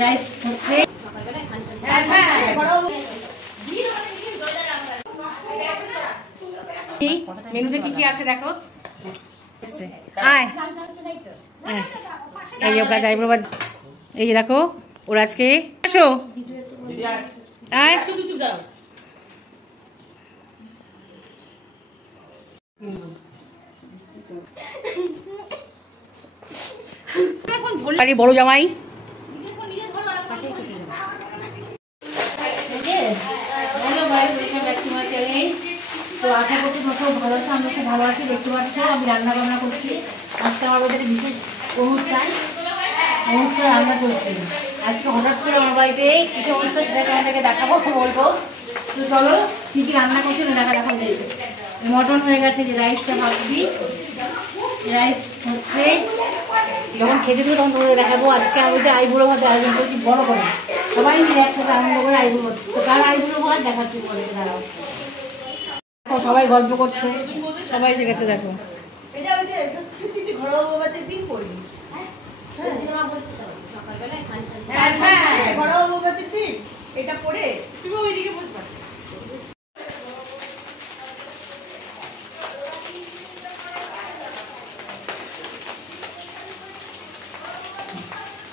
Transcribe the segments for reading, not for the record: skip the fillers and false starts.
Rice হচ্ছে। মেনুতে কি কি আছে দেখো। এই যে গাছ আইব্রো, এই যে দেখো ওর আজকে আসো আয় বড় জামাই তো আশা করছি সব ভালো আছে, আমরা খুব ভালো আছি। দেখতে পাচ্ছ আমি রান্না বান্না করছি। আজকে আমার ওদের বিশেষ অনুষ্ঠান রান্না চলছে। আজকে হঠাৎ করে আমার বাড়িতে কিছু অনুষ্ঠান, সেটাকে আমাদেরকে দেখাবো, বলবো। তো চলো কি কি রান্না করছি দেখা দেখবে। মটন হয়ে গেছে, যে রাইসটা ভাবছি, রাইস হচ্ছে। যখন খেতে দেবো তখন তোমাদের দেখাবো। আজকে আমি যে আইবুড়ো ভাতে আয়োজন করছি বড় করে, সবাই মিলে একসাথে আনন্দ করে আইবুড়ো। তো কার আইবুড়ো ভাত দেখাচ্ছি তোমাদের, দাঁড়াও। সবাই গল্প করছে, সবাই এসে গেছে দেখো।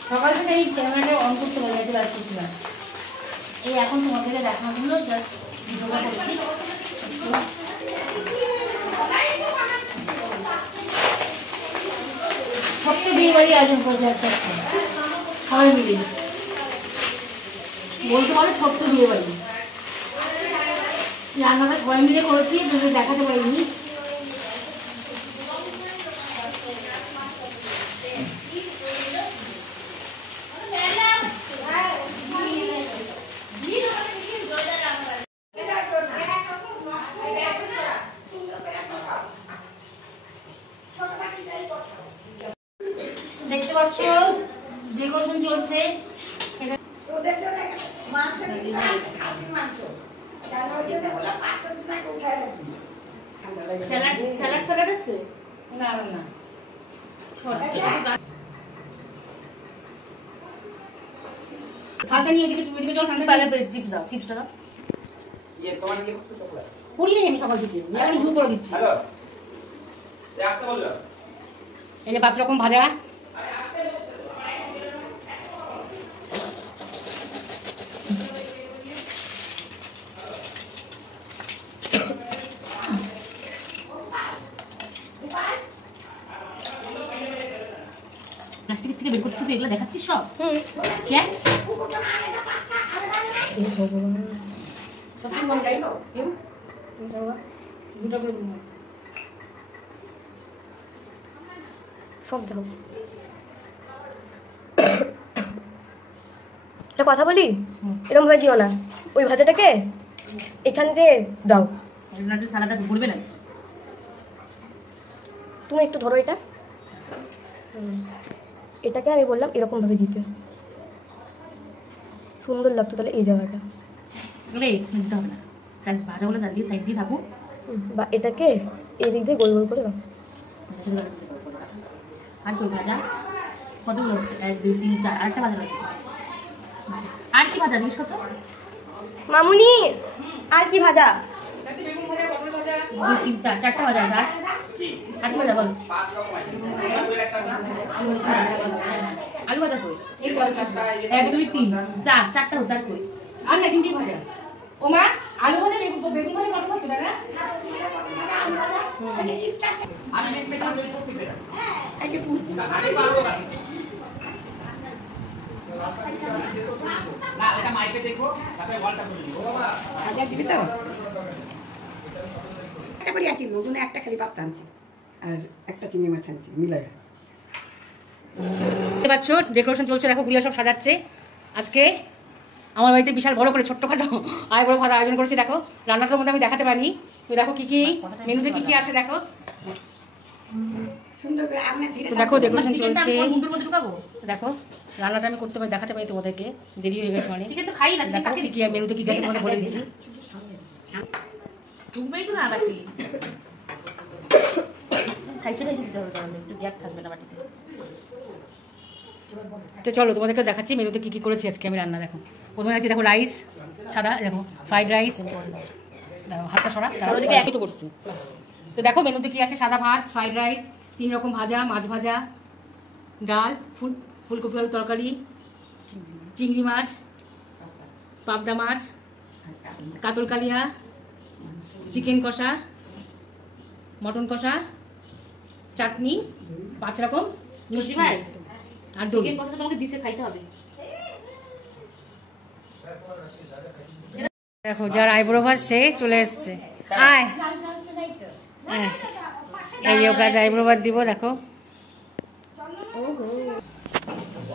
সকাল থেকে এই ক্যামেরাটা অন করতে পারি, এত ব্যস্ত ছিলাম। এই এখন তোমাদেরকে দেখানোর জন্য জাস্ট ভিডিওটা করছি। ছোট্ট বিয়ে বাড়ি আয়োজন করেছে একটা, সবাই মিলে বলতে পারে ছোট্ট বিয়ে বাড়ি। রান্নাটা সবাই মিলে করেছি, দেখাতে পারিনি। দেখতে পাচ্ছ ডেকোরেশন চলছে। স্যালাড আছে না না খাতা নিয়ে এদিকে চল, ঠান্ডা চিপস দাও, চিপসটা দাও। করি নাই আমি সকাল থেকে, আমি শুরু করে দিচ্ছি। এই যে 5 রকম ভাজা, প্লাস্টিকের থেকে বের করছিস তুই, এগুলো দেখাচ্ছিস সব। সত্যি বল যাই কেউ দুটো করে সব দেখো। একটা কথা বলি, এরকম ভাবে দিও না। ওই ভাজাটাকে এখান দিয়ে দাও। সালাদটা ঘুরবে না, তুমি একটু ধরো এটা। এটাকে আমি বললাম এরকম ভাবে দিতে, সুন্দর লাগতো তাহলে এই জায়গাটা। দিতে হবে না, ভাজাগুলো চালিয়ে সাইড দিয়ে থাকুক। বা এটাকে এই দিক দিয়ে গোল গোল করে দাও। আর কই ভাজা কতগুলো হচ্ছে? 1 2 3 4, আরেকটা ভাজা লাগবে। আর কি ভাজা জিনিস কত মামুনি? আর কি ভাজা? 2 3 4, 4টা ভাজা আছে। আর কি ভাজা বল? আলু ভাজা কই? এই তো 1 2 3 4, 4টা হচ্ছে। আর কই? আর না 3টি ভাজা। ও মা আলু ভাজা, বেগুন ভাজা কত হচ্ছে দাদা? আমি পেটা লই তো ফিরে এই যে আরে পারবো না না, এটা মাইকে দেখো, তারপরে ওয়ালটা করে দিব। বাবা ভাজা দিবি তো? এটা করি আছি, নতুন একটা খালি ভাত আনছি আর একটা চিংড়ি মাছ আনছি মিলাই। দেখতে পাচ্ছ ডেকোরেশন চলছে, দেখো গুড়িয়া সব সাজাচ্ছে। আজকে আমার বাড়িতে বিশাল বড় করে ছোট্টখাটো বড় ভাত আয়োজন করেছি। দেখো রান্নাটার মধ্যে আমি দেখাতে পারিনি, তো দেখো কি কি মেনুতে কি কি আছে দেখো। দেখো ডেকোরেশন চলছে, দেখো রান্নাটা আমি করতে পারি, দেখাতে পারি তোমাদেরকে। দেরি হয়ে গেছে মানে। চিকেন তো খাই না, দেখো কি কি মেনুতে কি গেছে তোমাদের বলে দিচ্ছি। ডুববেই তো না বাটি, খাইছো না দিতে হবে, একটু গ্যাপ থাকবে না বাটিতে। তো চলো তোমাদেরকে দেখাচ্ছি মেনুতে কী কী করেছি আজকে আমি রান্না। দেখো প্রথমে আছে দেখো রাইস সাদা, দেখো ফ্রাইড রাইস, দেখো হাতটা সরা, তার ওদিকে একই তো করছি। তো দেখো মেনুতে কী আছে, সাদা ভাত, ফ্রাইড রাইস, 3 রকম ভাজা, মাছ ভাজা, ডাল, ফুলকপি আলুর তরকারি, চিংড়ি মাছ, পাবদা মাছ, কাতল কালিয়া, চিকেন কষা, মটন কষা, চাটনি, 5 রকম মিষ্টি আর দই। চিকেন কষাটা তোমাকে দিশে খাইতে হবে। দেখো যার আইব্রো ভাজ সে চলে এসছে, আয় এই যে কাজ আইব্রো ভাজ দিব। দেখো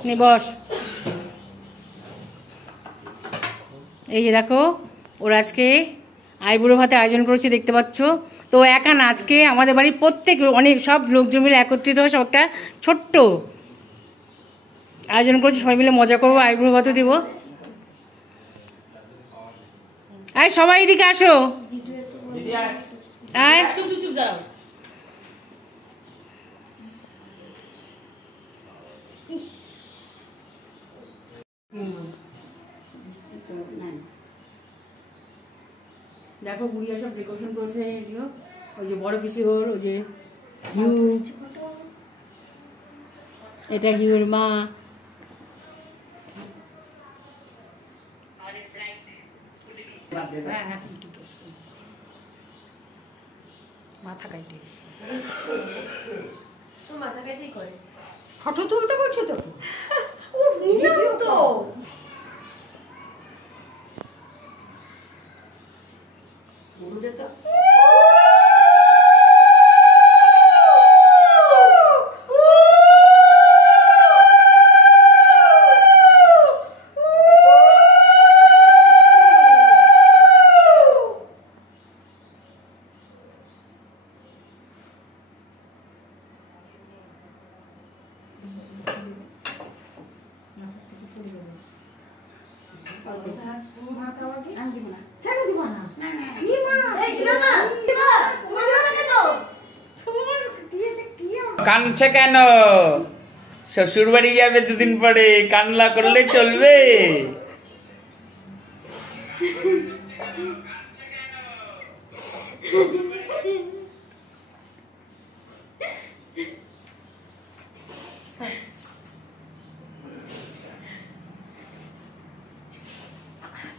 নে বস, এই যে দেখো ওর আজকে আইব্রো ভাতে আয়োজন করেছি দেখতে পাচ্ছ। তো একা না, আজকে আমাদের বাড়ির প্রত্যেক অনেক সব লোকজন মিলে একত্রিত হয়ে সব একটা ছোট্ট আয়োজন করেছি, সবাই মিলে মজা করবো, আইব্রো ভাতও দিব। আয় সবাই এদিকে আসো, আয় দেখো গুড়িয়া সব ডেকোরেশন করেছে এগুলো। ওই যে বড় পিসির, ওই যে হিউ, এটা হিউর মা, মাথা কাটে মাথা কাটেই করে ফটো তুলতে বলছো তো। নিলাম তো কানছে কেন? শ্বশুর বাড়ি যাবে 2 দিন পরে, কান্না করলে চলবে?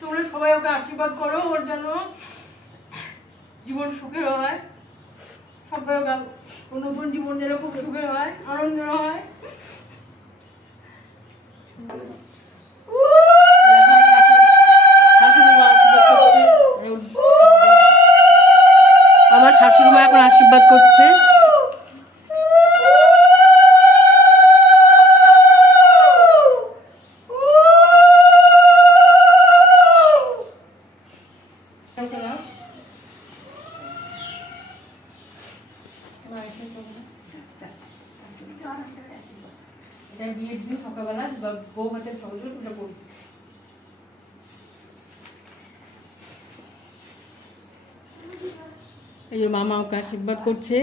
তোমরা সবাই ওকে আশীর্বাদ করো, ওর যেন জীবন সুখের হয়, সবাই ওকে নতুন জীবন যেন খুব সুখের হয়, আনন্দের হয়। আমার শাশুড়ি মা এখন আশীর্বাদ করছে। বিয়ের দিন সকালবেলা বউ ভাতের সহজে পূজা করি। এই যে মামা ওকে আশীর্বাদ করছে।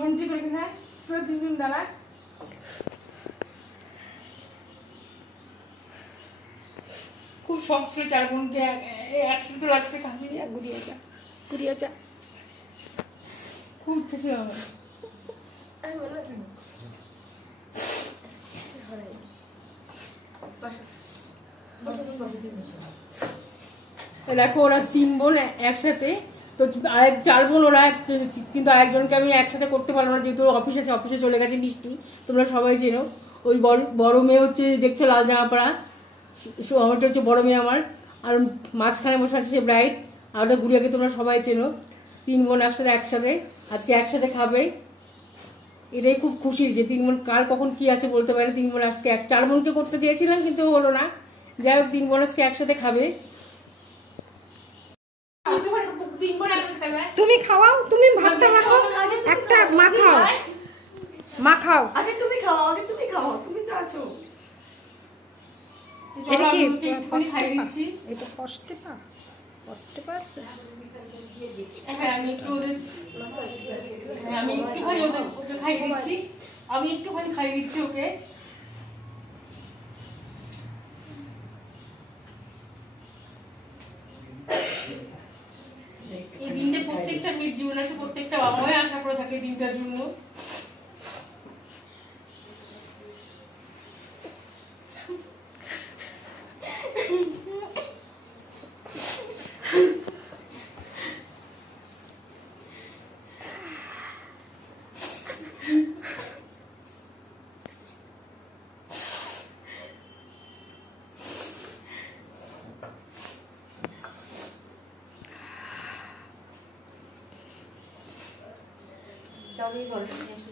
সন্ধি করি না, তোরা 2 দিন দাঁড়া। খুব শখ ছিল 4 বোনকে একসাথে রাখতে, কামিয়ে ঘুরিয়ে যা খুব ইচ্ছে ছিল আমার। দেখো ওরা 3 বোন একসাথে, তো আরেক 4 বোন ওরা, কিন্তু আরেকজনকে আমি একসাথে করতে পারলাম না, যেহেতু অফিসে চলে গেছে মিষ্টি, তোমরা সবাই চেনো। ওই বড় মেয়ে হচ্ছে দেখছো লাল জামা পরা, আমারটা হচ্ছে বড় মেয়ে আমার, আর মাঝখানে বসে আছে সে ব্রাইড, আর ওটা গুড়িয়াকে তোমরা সবাই চেনো। 3 বোন একসাথে আজকে একসাথে খাবে, এটাই খুব খুশির যে 3 বোন কার কখন কি আছে বলতে পারে। 3 বোন আজকে 4 বোনকে করতে চেয়েছিলাম কিন্তু হলো না, যাই হোক 3 বোন আজকে একসাথে খাবে। তুমি খাওয়াও, তুমি ভাতটা মাখো, একটা মাখাও, মাখাও। আগে তুমি খাও, আগে তুমি খাও, তুমি তো আছো। এটা কি খাই দিচ্ছি। এটা কষ্টে পা, কষ্টে পাচ্ছে। হ্যাঁ আমি একটুখানি ওকে খাইয়ে দিচ্ছি, আমি একটুখানি খাইয়ে দিচ্ছি ওকে। এই দিনটা প্রত্যেকটা মেয়ের জীবনে আসে, প্রত্যেকটা বাবা মায়ের আশা করে থাকে এই দিনটার জন্য।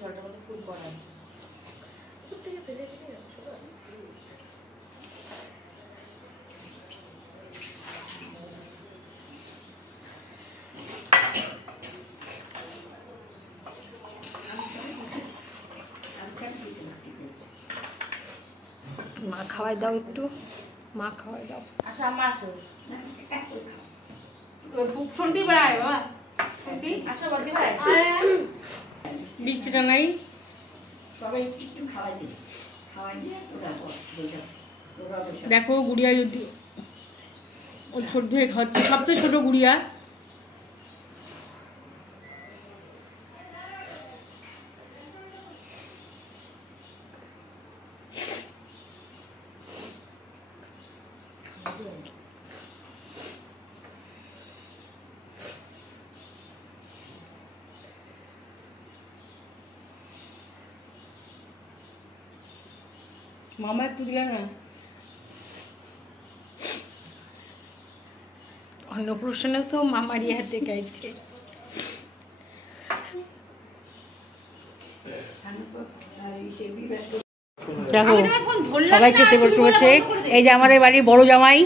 জলটার মধ্যে ফুল পড়া মা খাওয়াই দাও একটু, মা খাওয়াই দাও। আসো আম্মা আসো, শুনতেই বেড়ায় বাবা, শুনতেই আসো বলতে ভাই বৃষ্টিটা নাই। সবাই একটু খাওয়াই দিই, খাওয়াই দিয়ে দেখো গুড়িয়া যদি ওই ছোট ধরে খাচ্ছে, সবচেয়ে ছোট গুড়িয়া। মামা একটু দিলাম না। অন্নপ্রাশনেও তো মামারি হাতে খাইছে। দেখো সবাই খেতে বসে গেছে। এই যে আমাদের বাড়ির বড় জামাই,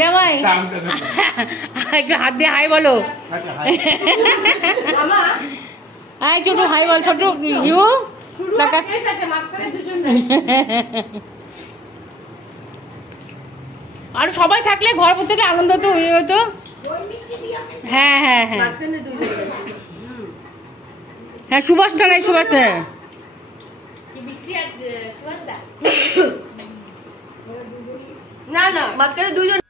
জামাই একটু হাত দিয়ে হাই বলো। হাই ছোট, হাই বল ছোট। ইউ আর সবাই থাকলে ঘর থেকে আনন্দ তো হয়ে হতো। হ্যাঁ হ্যাঁ হ্যাঁ হ্যাঁ, সুভাষটা নাই, সুভাষটা না না, মাঝখানে দুইজন।